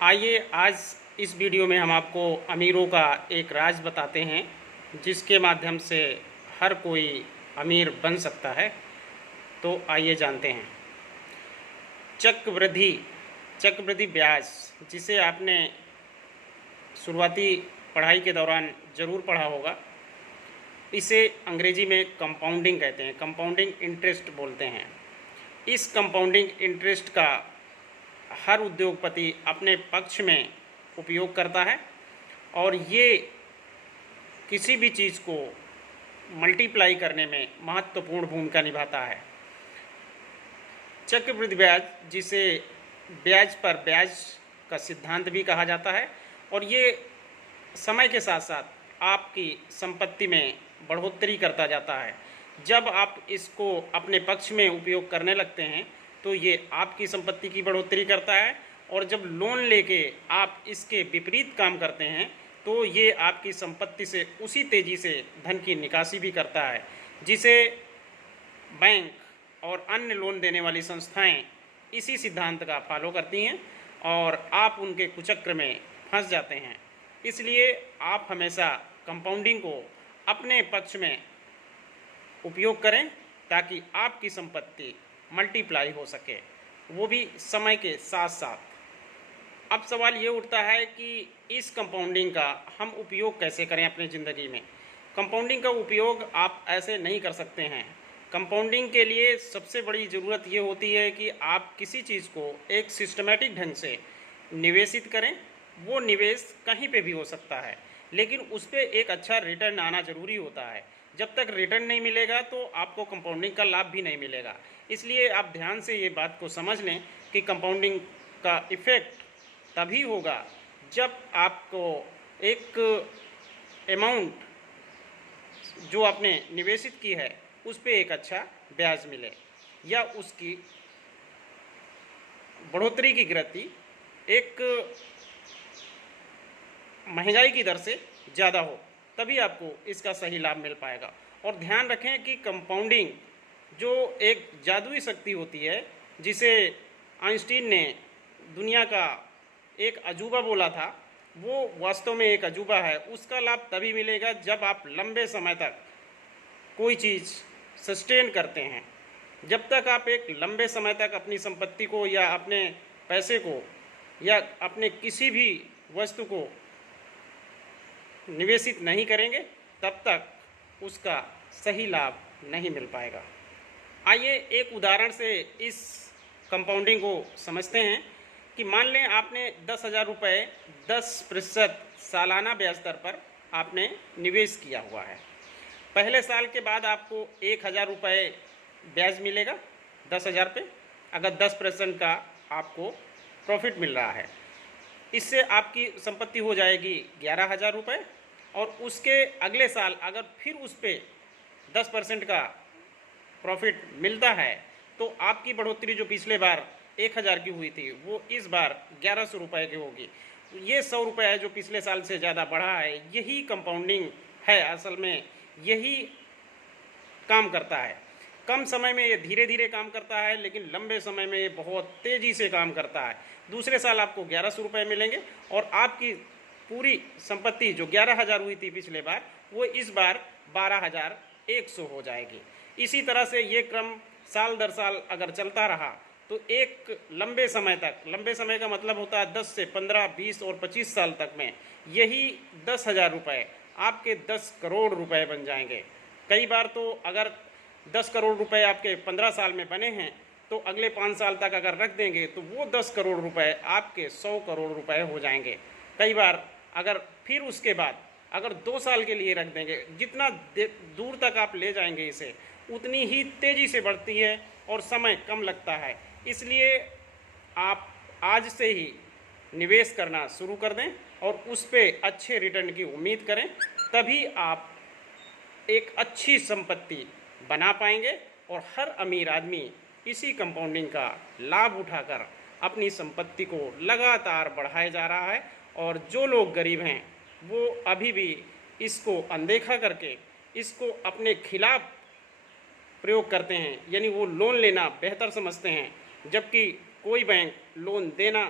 आइए आज इस वीडियो में हम आपको अमीरों का एक राज बताते हैं जिसके माध्यम से हर कोई अमीर बन सकता है। तो आइए जानते हैं। चक्रवृद्धि चक्रवृद्धि ब्याज, जिसे आपने शुरुआती पढ़ाई के दौरान ज़रूर पढ़ा होगा। इसे अंग्रेजी में कंपाउंडिंग कहते हैं, कंपाउंडिंग इंटरेस्ट बोलते हैं। इस कंपाउंडिंग इंटरेस्ट का हर उद्योगपति अपने पक्ष में उपयोग करता है और ये किसी भी चीज़ को मल्टीप्लाई करने में महत्वपूर्ण भूमिका निभाता है। चक्रवृद्धि ब्याज, जिसे ब्याज पर ब्याज का सिद्धांत भी कहा जाता है, और ये समय के साथ साथ आपकी संपत्ति में बढ़ोतरी करता जाता है। जब आप इसको अपने पक्ष में उपयोग करने लगते हैं तो ये आपकी संपत्ति की बढ़ोतरी करता है, और जब लोन लेके आप इसके विपरीत काम करते हैं तो ये आपकी संपत्ति से उसी तेज़ी से धन की निकासी भी करता है, जिसे बैंक और अन्य लोन देने वाली संस्थाएं इसी सिद्धांत का फॉलो करती हैं और आप उनके कुचक्र में फंस जाते हैं। इसलिए आप हमेशा कंपाउंडिंग को अपने पक्ष में उपयोग करें ताकि आपकी संपत्ति मल्टीप्लाई हो सके, वो भी समय के साथ साथ। अब सवाल ये उठता है कि इस कंपाउंडिंग का हम उपयोग कैसे करें अपनी ज़िंदगी में। कंपाउंडिंग का उपयोग आप ऐसे नहीं कर सकते हैं। कंपाउंडिंग के लिए सबसे बड़ी ज़रूरत ये होती है कि आप किसी चीज़ को एक सिस्टमेटिक ढंग से निवेशित करें। वो निवेश कहीं पे भी हो सकता है, लेकिन उस पर एक अच्छा रिटर्न आना ज़रूरी होता है। जब तक रिटर्न नहीं मिलेगा तो आपको कंपाउंडिंग का लाभ भी नहीं मिलेगा। इसलिए आप ध्यान से ये बात को समझ लें कि कंपाउंडिंग का इफ़ेक्ट तभी होगा जब आपको एक अमाउंट जो आपने निवेशित की है उस पर एक अच्छा ब्याज मिले, या उसकी बढ़ोतरी की गति एक महंगाई की दर से ज़्यादा हो, तभी आपको इसका सही लाभ मिल पाएगा। और ध्यान रखें कि कंपाउंडिंग जो एक जादुई शक्ति होती है, जिसे आइंस्टीन ने दुनिया का एक अजूबा बोला था, वो वास्तव में एक अजूबा है। उसका लाभ तभी मिलेगा जब आप लंबे समय तक कोई चीज़ सस्टेन करते हैं। जब तक आप एक लंबे समय तक अपनी संपत्ति को या अपने पैसे को या अपने किसी भी वस्तु को निवेशित नहीं करेंगे, तब तक उसका सही लाभ नहीं मिल पाएगा। आइए एक उदाहरण से इस कंपाउंडिंग को समझते हैं कि मान लें आपने 10,000 रुपये 10% सालाना ब्याज दर पर आपने निवेश किया हुआ है। पहले साल के बाद आपको 1,000 रुपये ब्याज मिलेगा 10,000 पे, अगर 10% का आपको प्रॉफिट मिल रहा है। इससे आपकी संपत्ति हो जाएगी 11,000 रुपये, और उसके अगले साल अगर फिर उस पर 10% का प्रॉफिट मिलता है तो आपकी बढ़ोतरी जो पिछले बार 1,000 की हुई थी वो इस बार 1,100 रुपये की होगी। ये 100 रुपये है जो पिछले साल से ज़्यादा बढ़ा है। यही कंपाउंडिंग है, असल में यही काम करता है। कम समय में ये धीरे धीरे काम करता है, लेकिन लंबे समय में ये बहुत तेज़ी से काम करता है। दूसरे साल आपको 1,100 रुपये मिलेंगे और आपकी पूरी संपत्ति जो 11,000 हुई थी पिछले बार, वो इस बार 12,100 हो जाएगी। इसी तरह से ये क्रम साल दर साल अगर चलता रहा तो एक लंबे समय का मतलब होता है 10 से 15, 20 और 25 साल तक में यही 10,000 रुपये आपके 10 करोड़ रुपए बन जाएंगे। कई बार तो अगर 10 करोड़ रुपए आपके 15 साल में बने हैं तो अगले 5 साल तक अगर रख देंगे तो वो 10 करोड़ रुपए आपके 100 करोड़ रुपए हो जाएंगे। कई बार अगर फिर उसके बाद अगर 2 साल के लिए रख देंगे, जितना दूर तक आप ले जाएंगे इसे उतनी ही तेज़ी से बढ़ती है और समय कम लगता है। इसलिए आप आज से ही निवेश करना शुरू कर दें और उस पर अच्छे रिटर्न की उम्मीद करें, तभी आप एक अच्छी संपत्ति बना पाएंगे। और हर अमीर आदमी इसी कंपाउंडिंग का लाभ उठाकर अपनी संपत्ति को लगातार बढ़ाए जा रहा है, और जो लोग गरीब हैं वो अभी भी इसको अनदेखा करके इसको अपने खिलाफ प्रयोग करते हैं, यानी वो लोन लेना बेहतर समझते हैं, जबकि कोई बैंक लोन देना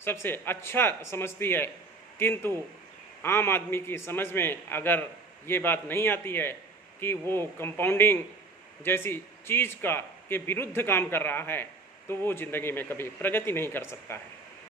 सबसे अच्छा समझती है, किंतु आम आदमी की समझ में अगर ये बात नहीं आती है कि वो कंपाउंडिंग जैसी चीज़ का के विरुद्ध काम कर रहा है, तो वो ज़िंदगी में कभी प्रगति नहीं कर सकता है।